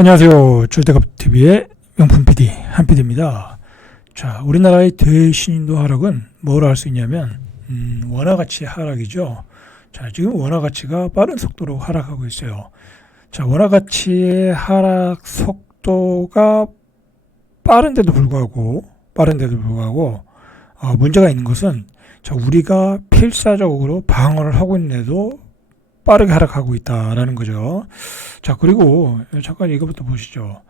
안녕하세요. 절대값TV의 명품 PD 한PD입니다. 자, 우리나라의 대신인도 하락은 뭐로 할 수 있냐면 원화 가치 하락이죠. 자, 지금 원화 가치가 빠른 속도로 하락하고 있어요. 자, 원화 가치의 하락 속도가 빠른데도 불구하고 문제가 있는 것은, 자, 우리가 필사적으로 방어를 하고 있는데도 빠르게 하락하고 있다라는 거죠. 자, 그리고 잠깐 이거부터 보시죠.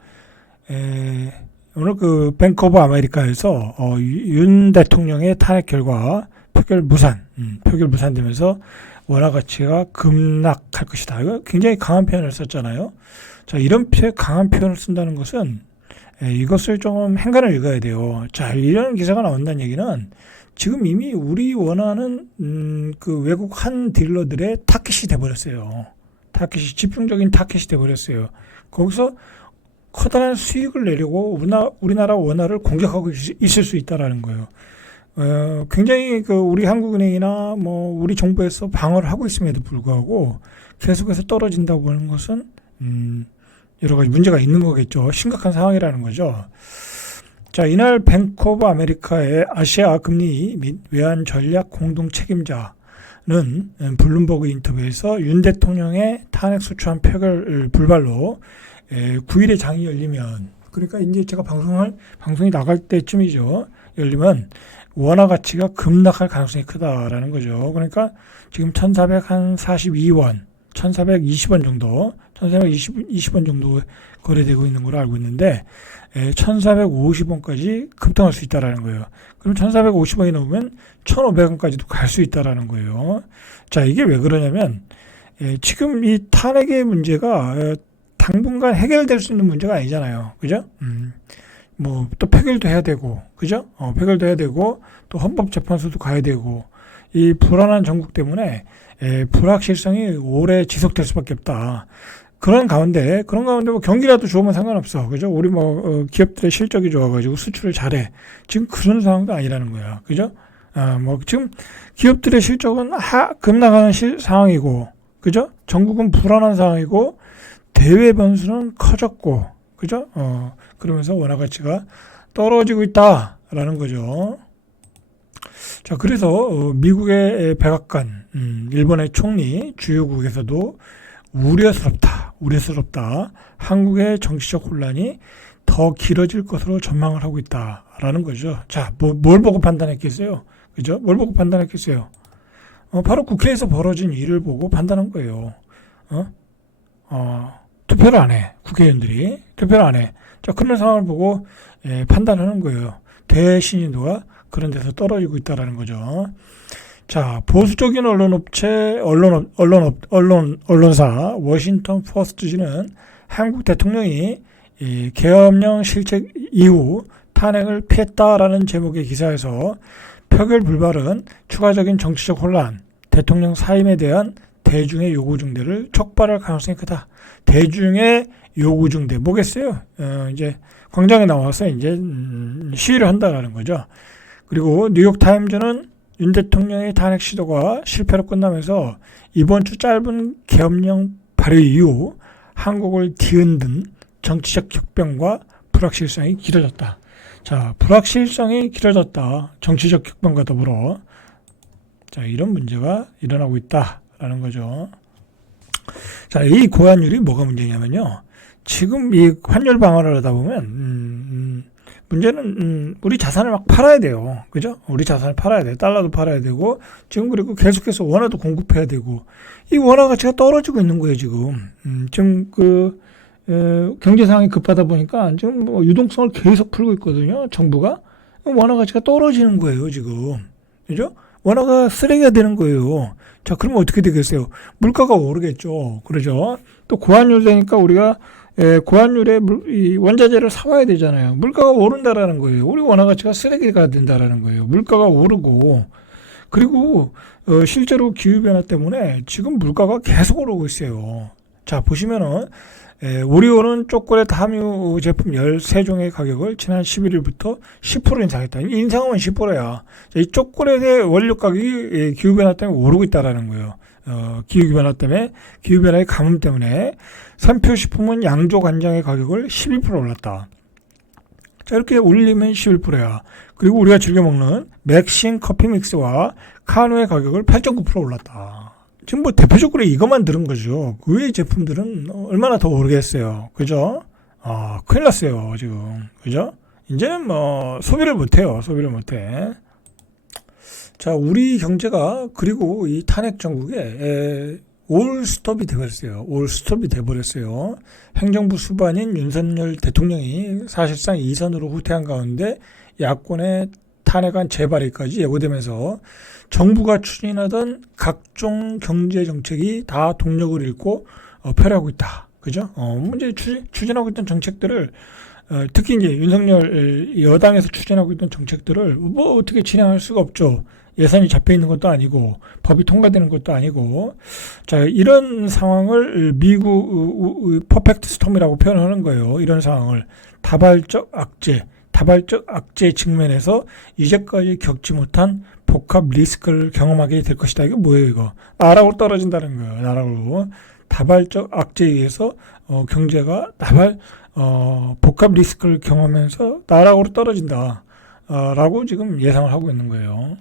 오늘 그 뱅크 오브 아메리카에서 윤 대통령의 탄핵 결과 표결 무산되면서 원화 가치가 급락할 것이다. 이거 굉장히 강한 표현을 썼잖아요. 자, 이런 강한 표현을 쓴다는 것은 이것을 좀 행간을 읽어야 돼요. 자, 이런 기사가 나온다는 얘기는 지금 이미 우리 원화는 그 외국 한 딜러들의 타깃이 돼버렸어요. 집중적인 타깃이 돼버렸어요. 거기서 커다란 수익을 내려고 우리나라 원화를 공격하고 있을 수 있다라는 거예요. 굉장히 그 우리 한국은행이나 뭐 우리 정부에서 방어를 하고 있음에도 불구하고 계속해서 떨어진다고 하는 것은 여러 가지 문제가 있는 거겠죠. 심각한 상황이라는 거죠. 자, 이날 뱅크 오브 아메리카의 아시아 금리 및 외환 전략 공동 책임자는 블룸버그 인터뷰에서 윤 대통령의 탄핵 소추안 표결 불발로 9일에 장이 열리면, 그러니까 이제 제가 방송이 나갈 때쯤이죠. 열리면 원화 가치가 급락할 가능성이 크다라는 거죠. 그러니까 지금 1442원, 1420원 정도, 1420원 정도 거래되고 있는 걸로 알고 있는데 1450원까지 급등할 수 있다라는 거예요. 그럼 1450원이 넘으면 1500원까지도 갈 수 있다라는 거예요. 자, 이게 왜 그러냐면 지금 이 탄핵의 문제가 당분간 해결될 수 있는 문제가 아니잖아요. 그죠? 뭐 또 표결도 해야 되고, 그죠? 표결도 해야 되고, 또 헌법재판소도 가야 되고, 이 불안한 정국 때문에 불확실성이 오래 지속될 수밖에 없다. 그런 가운데 뭐 경기라도 좋으면 상관없어. 그죠? 우리 기업들의 실적이 좋아가지고 수출을 잘해. 지금 그런 상황도 아니라는 거야. 그죠? 뭐 지금 기업들의 실적은 급락하는 상황이고, 그죠? 전국은 불안한 상황이고, 대외 변수는 커졌고, 그죠? 그러면서 원화 가치가 떨어지고 있다라는 거죠. 자, 그래서 미국의 백악관, 일본의 총리, 주요국에서도 우려스럽다. 한국의 정치적 혼란이 더 길어질 것으로 전망을 하고 있다라는 거죠. 자, 뭘 보고 판단했겠어요? 그죠? 뭘 보고 판단했겠어요? 바로 국회에서 벌어진 일을 보고 판단한 거예요. 투표를 안 해. 국회의원들이 투표를 안 해. 자, 그런 상황을 보고 판단하는 거예요. 대신인도가 그런 데서 떨어지고 있다라는 거죠. 자, 보수적인 언론사 워싱턴 포스트지는 한국 대통령이 계엄령 실책 이후 탄핵을 피했다라는 제목의 기사에서 표결 불발은 추가적인 정치적 혼란, 대통령 사임에 대한 대중의 요구 중대를 촉발할 가능성이 크다. 대중의 요구 중대 뭐겠어요? 이제 광장에 나와서 이제 시위를 한다라는 거죠. 그리고 뉴욕 타임즈는 윤 대통령의 탄핵 시도가 실패로 끝나면서 이번 주 짧은 계엄령 발효 이후 한국을 뒤흔든 정치적 격변과 불확실성이 길어졌다. 자, 불확실성이 길어졌다. 정치적 격변과 더불어. 자, 이런 문제가 일어나고 있다라는 거죠. 자, 이 고환율이 뭐가 문제냐면요. 지금 이 환율 방어를 하다 보면 문제는 우리 자산을 막 팔아야 돼요. 그죠? 우리 자산을 팔아야 돼. 달러도 팔아야 되고, 지금 그리고 계속해서 원화도 공급해야 되고, 이 원화 가치가 떨어지고 있는 거예요, 지금. 지금 경제 상황이 급하다 보니까 지금 뭐 유동성을 계속 풀고 있거든요, 정부가. 원화 가치가 떨어지는 거예요, 지금. 그죠? 원화가 쓰레기가 되는 거예요. 자, 그러면 어떻게 되겠어요? 물가가 오르겠죠. 그러죠? 또 고환율 되니까 우리가 고환율에 이 원자재를 사와야 되잖아요. 물가가 오른다라는 거예요. 우리 원화 가치가 쓰레기가 된다라는 거예요. 물가가 오르고, 그리고 실제로 기후변화 때문에 지금 물가가 계속 오르고 있어요. 자, 보시면은 오리온은 초콜릿 함유 제품 13종의 가격을 지난 11일부터 10% 인상했다. 인상하면 10%야. 이 초콜릿의 원료 가격이 기후변화 때문에 오르고 있다라는 거예요. 기후변화 때문에, 기후변화의 가뭄 때문에 선표식품은 양조 간장의 가격을 11% 올랐다. 자, 이렇게 올리면 11%야. 그리고 우리가 즐겨 먹는 맥신 커피 믹스와 카누의 가격을 8.9% 올랐다. 지금 뭐 대표적으로 이것만 들은 거죠. 그 외의 제품들은 얼마나 더 오르겠어요. 그죠? 큰일 났어요, 지금. 그죠? 이제는 뭐 소비를 못해요. 소비를 못해. 자, 우리 경제가 그리고 이 탄핵 정국에 올스톱이 돼버렸어요. 올스톱이 돼버렸어요. 행정부 수반인 윤석열 대통령이 사실상 이선으로 후퇴한 가운데 야권의 탄핵안 재발의까지 예고되면서 정부가 추진하던 각종 경제 정책이 다 동력을 잃고 폐류하고 있다. 그죠? 이제 추진하고 있던 정책들을 특히 이제 윤석열 여당에서 추진하고 있던 정책들을 뭐 어떻게 진행할 수가 없죠. 예산이 잡혀 있는 것도 아니고 법이 통과되는 것도 아니고, 자, 이런 상황을 미국 퍼펙트 스톰이라고 표현하는 거예요. 이런 상황을 다발적 악재 측면에서 이제까지 겪지 못한 복합 리스크를 경험하게 될 것이다. 이게 뭐예요, 이거? 나락으로 떨어진다는 거예요. 나락으로. 다발적 악재에 의해서 경제가 복합 리스크를 경험하면서 나락으로 떨어진다. 라고 지금 예상을 하고 있는 거예요.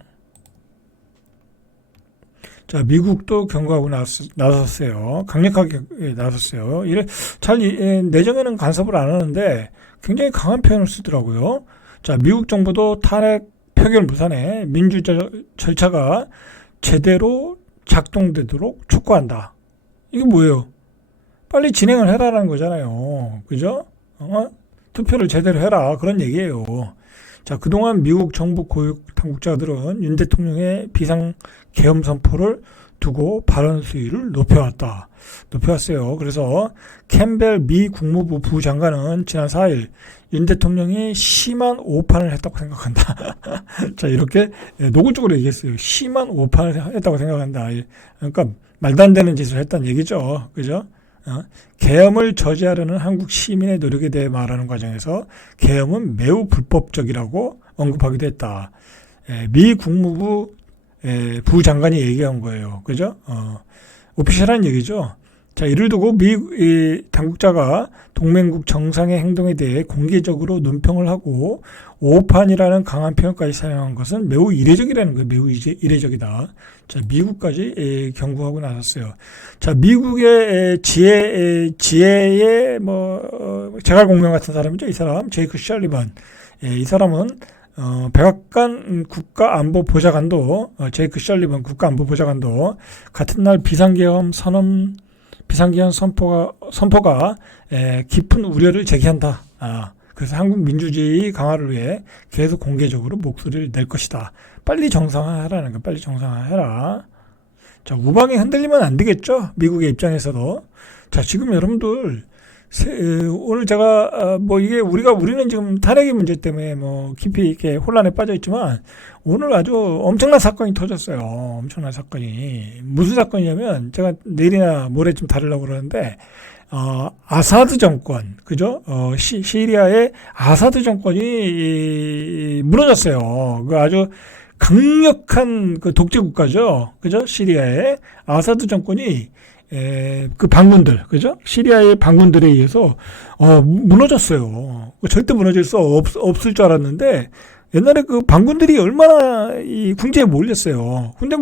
자, 미국도 경고하고 나섰어요. 강력하게 나섰어요. 내정에는 간섭을 안 하는데 굉장히 강한 표현을 쓰더라고요. 자, 미국 정부도 탄핵 표결 무산에 민주 절차가 제대로 작동되도록 촉구한다. 이게 뭐예요? 빨리 진행을 해라라는 거잖아요. 그죠? 투표를 제대로 해라. 그런 얘기예요. 자, 그동안 미국 정부 고위 당국자들은 윤 대통령의 비상계엄 선포를 두고 발언 수위를 높여왔어요. 그래서 캠벨 미 국무부 부장관은 지난 4일 윤 대통령이 심한 오판을 했다고 생각한다. 자, 이렇게 노골적으로 얘기했어요. 심한 오판을 했다고 생각한다. 그러니까 말도 안 되는 짓을 했다는 얘기죠. 그죠? 계엄을 저지하려는 한국 시민의 노력에 대해 말하는 과정에서 계엄은 매우 불법적이라고 언급하기도 했다. 미 국무부 부장관이 얘기한 거예요. 그죠? 오피셜한 얘기죠. 자, 이를 두고 미 당국자가 동맹국 정상의 행동에 대해 공개적으로 논평을 하고 오판이라는 강한 표현까지 사용한 것은 매우 이례적이라는 거예요. 매우 이례적이다. 자, 미국까지 경고하고 나섰어요. 자, 미국의 지혜의 제갈공명 같은 사람이죠. 이 사람 제이크 셜리번. 이 사람은 백악관 국가안보보좌관도 제이크 셜리번 국가안보보좌관도 같은 날 비상계엄 선포가 깊은 우려를 제기한다. 그래서 한국 민주주의 강화를 위해 계속 공개적으로 목소리를 낼 것이다. 빨리 정상화하라는 거, 빨리 정상화해라. 자, 우방이 흔들리면 안 되겠죠? 미국의 입장에서도. 자, 지금 여러분들 오늘 제가 우리는 지금 탄핵의 문제 때문에 깊이 이렇게 혼란에 빠져 있지만 오늘 아주 엄청난 사건이 터졌어요. 엄청난 사건이. 무슨 사건이냐면 제가 내일이나 모레쯤 다루려고 그러는데 아사드 정권, 그죠? 시리아의 아사드 정권이 무너졌어요. 그 아주 강력한 그 독재 국가죠. 그죠? 시리아의 아사드 정권이 그 반군들, 그죠? 시리아의 반군들에 의해서 무너졌어요. 절대 무너질 수 없을 줄 알았는데 옛날에 그 반군들이 얼마나 이 궁지에 몰렸어요. 근데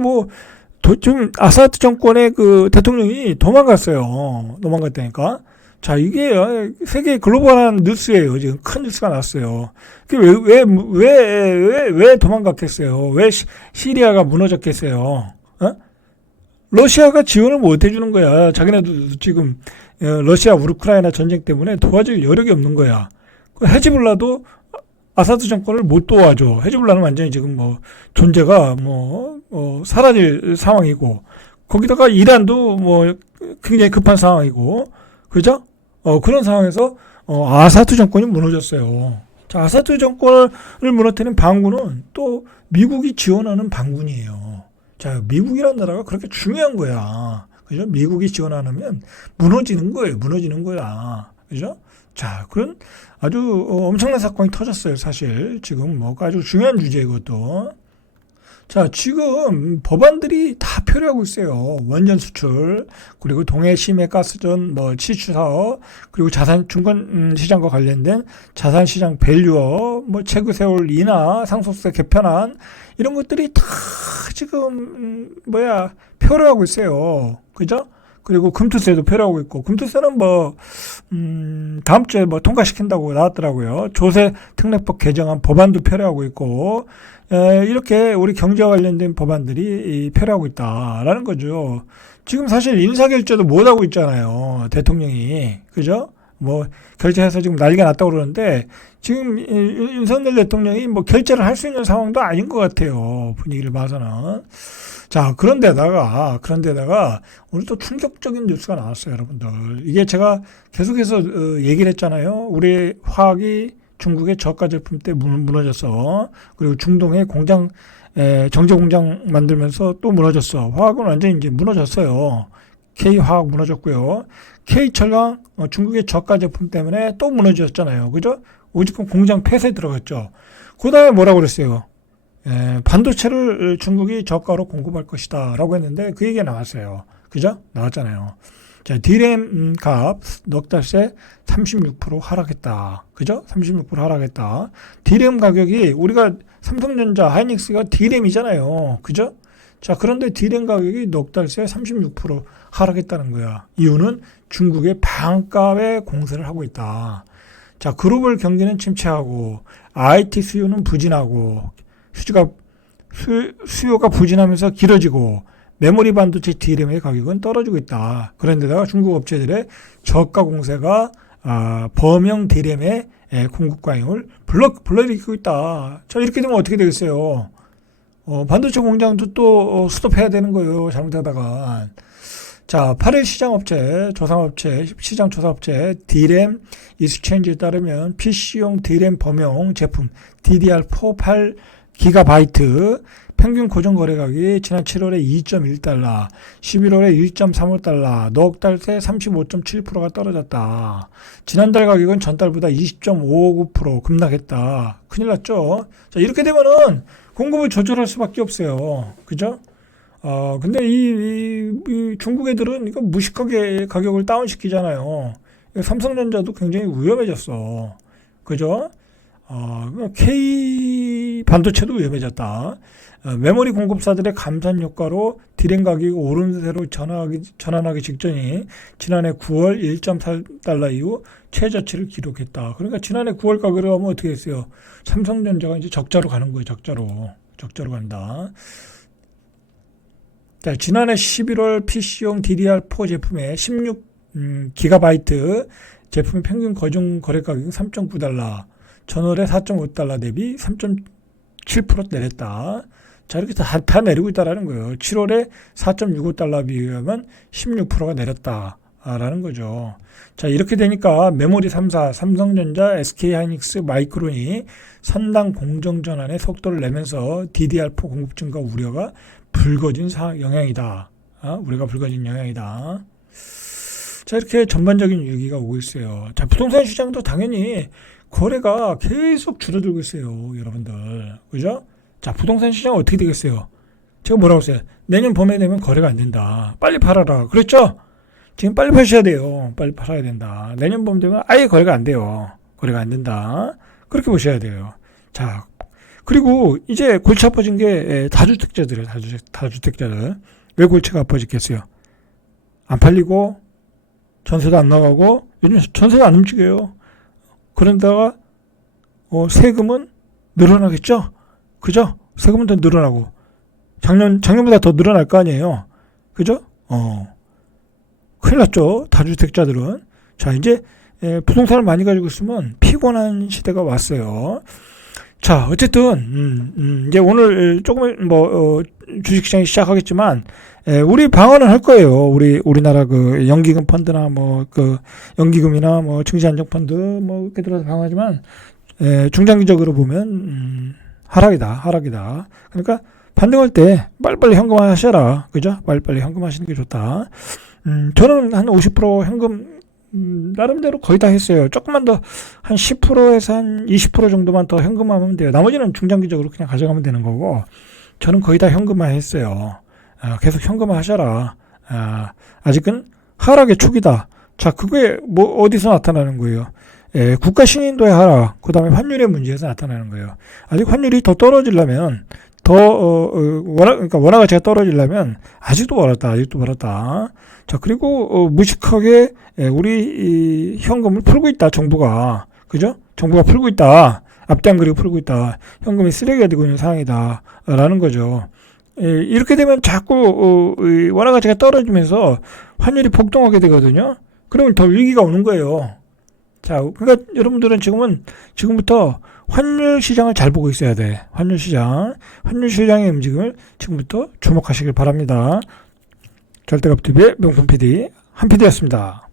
좀 아사드 정권의 그 대통령이 도망갔다니까. 자, 이게 세계 글로벌한 뉴스예요. 지금 큰 뉴스가 났어요. 왜 도망갔겠어요? 왜 시리아가 무너졌겠어요? 러시아가 지원을 못 해주는 거야. 자기네도 지금 러시아 우크라이나 전쟁 때문에 도와줄 여력이 없는 거야. 헤즈볼라도 아사드 정권을 못 도와줘. 헤즈볼라는 완전히 지금 존재가 사라질 상황이고, 거기다가 이란도 굉장히 급한 상황이고, 그죠? 그런 상황에서 아사드 정권이 무너졌어요. 자, 아사드 정권을 무너뜨린 반군은 또 미국이 지원하는 반군이에요. 자, 미국이라는 나라가 그렇게 중요한 거야. 그죠? 미국이 지원 안 하면 무너지는 거예요. 그죠? 자, 그런 아주 엄청난 사건이 터졌어요. 사실 지금 아주 중요한 주제 이것도. 자, 지금 법안들이 다 표류하고 있어요. 원전 수출, 그리고 동해 심해 가스전 치수 사업, 그리고 자산 중간 시장과 관련된 자산 시장 밸류업, 채굴 세월 인하, 상속세 개편안 이런 것들이 다 지금 표류하고 있어요. 그죠? 그리고 금투세도 표류하고 있고, 금투세는 다음 주에 통과시킨다고 나왔더라고요. 조세 특례법 개정안 법안도 표류하고 있고, 이렇게 우리 경제와 관련된 법안들이 표류하고 있다라는 거죠. 지금 사실 인사결제도 못하고 있잖아요. 대통령이. 그죠? 결제해서 지금 난리가 났다고 그러는데, 지금 윤석열 대통령이 결제를 할 수 있는 상황도 아닌 것 같아요. 분위기를 봐서는. 자, 그런데다가 오늘 또 충격적인 뉴스가 나왔어요, 여러분들. 이게 제가 계속해서 얘기를 했잖아요. 우리 화학이 중국의 저가 제품 때 무너졌어. 그리고 중동의 정제 공장 만들면서 또 무너졌어. 화학은 완전히 이제 무너졌어요. K화학 무너졌고요. K철강 중국의 저가 제품 때문에 또 무너졌잖아요. 그죠? 오직권 공장 폐쇄 들어갔죠. 그 다음에 뭐라고 그랬어요? 반도체를 중국이 저가로 공급할 것이다 라고 했는데 그 얘기가 나왔어요. 그죠? 나왔잖아요. 자, D램 값 넉 달 새 36% 하락했다. 그죠? 36% 하락했다. D램 가격이 우리가 삼성전자, 하이닉스가 D램이잖아요. 그죠? 자, 그런데 D램 가격이 넉 달 새 36% 하락했다는 거야. 이유는 중국의 반값에 공세를 하고 있다. 자, 글로벌 경기는 침체하고 IT 수요는 부진하고 수요가 부진하면서 길어지고 메모리 반도체 D램의 가격은 떨어지고 있다. 그런데다가 중국 업체들의 저가 공세가 범용 D램의 공급 과잉을 불러일으키고 있다. 자, 이렇게 되면 어떻게 되겠어요? 반도체 공장도 또 스톱해야 되는 거예요. 잘못하다가. 자, 8일 시장 조사업체 D램 익스체인지에 따르면 PC용 D램 범용 제품 DDR4 8GB 평균 고정 거래가격이 지난 7월에 2.1달러, 11월에 1.35달러, 넉 달 새 35.7%가 떨어졌다. 지난달 가격은 전달보다 20.59% 급락했다. 큰일 났죠? 자, 이렇게 되면은 공급을 조절할 수밖에 없어요. 그죠? 근데 이 중국 애들은 이거 무식하게 가격을 다운시키잖아요. 삼성전자도 굉장히 위험해졌어. 그죠? K 반도체도 위험해졌다. 메모리 공급사들의 감산 효과로 D램 가격이 오름세로 전환하기 직전이 지난해 9월 1.4달러 이후 최저치를 기록했다. 그러니까 지난해 9월 가격으로 하면 어떻게 했어요? 삼성전자가 이제 적자로 가는 거예요. 적자로 간다. 자, 지난해 11월 PC용 DDR4 제품의 16GB 제품의 평균 거정 거래 가격은 3.9달러, 전월에 4.5달러 대비 3.7% 내렸다. 자, 이렇게 다 내리고 있다라는 거예요. 7월에 4.65달러 비하면 16%가 내렸다라는 거죠. 자, 이렇게 되니까 메모리 3사, 삼성전자, SK하이닉스, 마이크론이 선당 공정전환의 속도를 내면서 DDR4 공급 증가 우려가 불거진 영향이다. 우리가 불거진 영향이다. 자, 이렇게 전반적인 얘기가 오고 있어요. 자, 부동산 시장도 당연히 거래가 계속 줄어들고 있어요, 여러분들. 그죠? 자, 부동산 시장 어떻게 되겠어요? 제가 뭐라고 했어요? 내년 봄에 되면 거래가 안 된다. 빨리 팔아라. 그랬죠? 지금 빨리 파셔야 돼요. 빨리 팔아야 된다. 내년 봄 되면 아예 거래가 안 돼요. 거래가 안 된다. 그렇게 보셔야 돼요. 자, 그리고 이제 골치 아파진 게 다주택자들이에요. 다주택자들. 왜 골치가 아파지겠어요? 안 팔리고 전세도 안 나가고 요즘 전세도 안 움직여요. 그런다가 세금은 늘어나겠죠? 그죠? 세금은 더 늘어나고 작년보다 더 늘어날 거 아니에요. 그죠? 큰일 났죠. 다주택자들은. 자, 이제 부동산을 많이 가지고 있으면 피곤한 시대가 왔어요. 자, 어쨌든 이제 오늘 조금 주식시장이 시작하겠지만 우리 방어는 할 거예요. 우리나라 그 연기금 펀드나 연기금이나 증시안정펀드 이렇게 들어서 방어하지만 중장기적으로 보면 하락이다. 그러니까 반등할 때 빨리빨리 현금화하셔라. 그죠? 빨리빨리 현금하시는 게 좋다. 저는 한 50% 현금 나름대로 거의 다 했어요. 조금만 더 한 10%에서 한 20% 정도만 더 현금하면 돼요. 나머지는 중장기적으로 그냥 가져가면 되는 거고. 저는 거의 다 현금화 했어요. 계속 현금화 하셔라. 아직은 하락의 축이다. 자, 그게 뭐 어디서 나타나는 거예요? 국가 신인도의 하락, 그 다음에 환율의 문제에서 나타나는 거예요. 아직 환율이 더 떨어지려면 그러니까 원화 가치가 떨어지려면 아직도 멀었다. 자, 그리고 무식하게 우리 이 현금을 풀고 있다, 정부가. 그죠? 정부가 풀고 있다. 앞뒤 안 그리고 풀고 있다. 현금이 쓰레기가 되고 있는 상황이다. 라는 거죠. 이렇게 되면 자꾸 원화 가치가 떨어지면서 환율이 폭등하게 되거든요. 그러면 더 위기가 오는 거예요. 자, 그러니까 여러분들은 지금부터 환율 시장을 잘 보고 있어야 돼. 환율 시장의 움직임을 지금부터 주목하시길 바랍니다. 절대값TV의 명품 PD, 한 PD였습니다.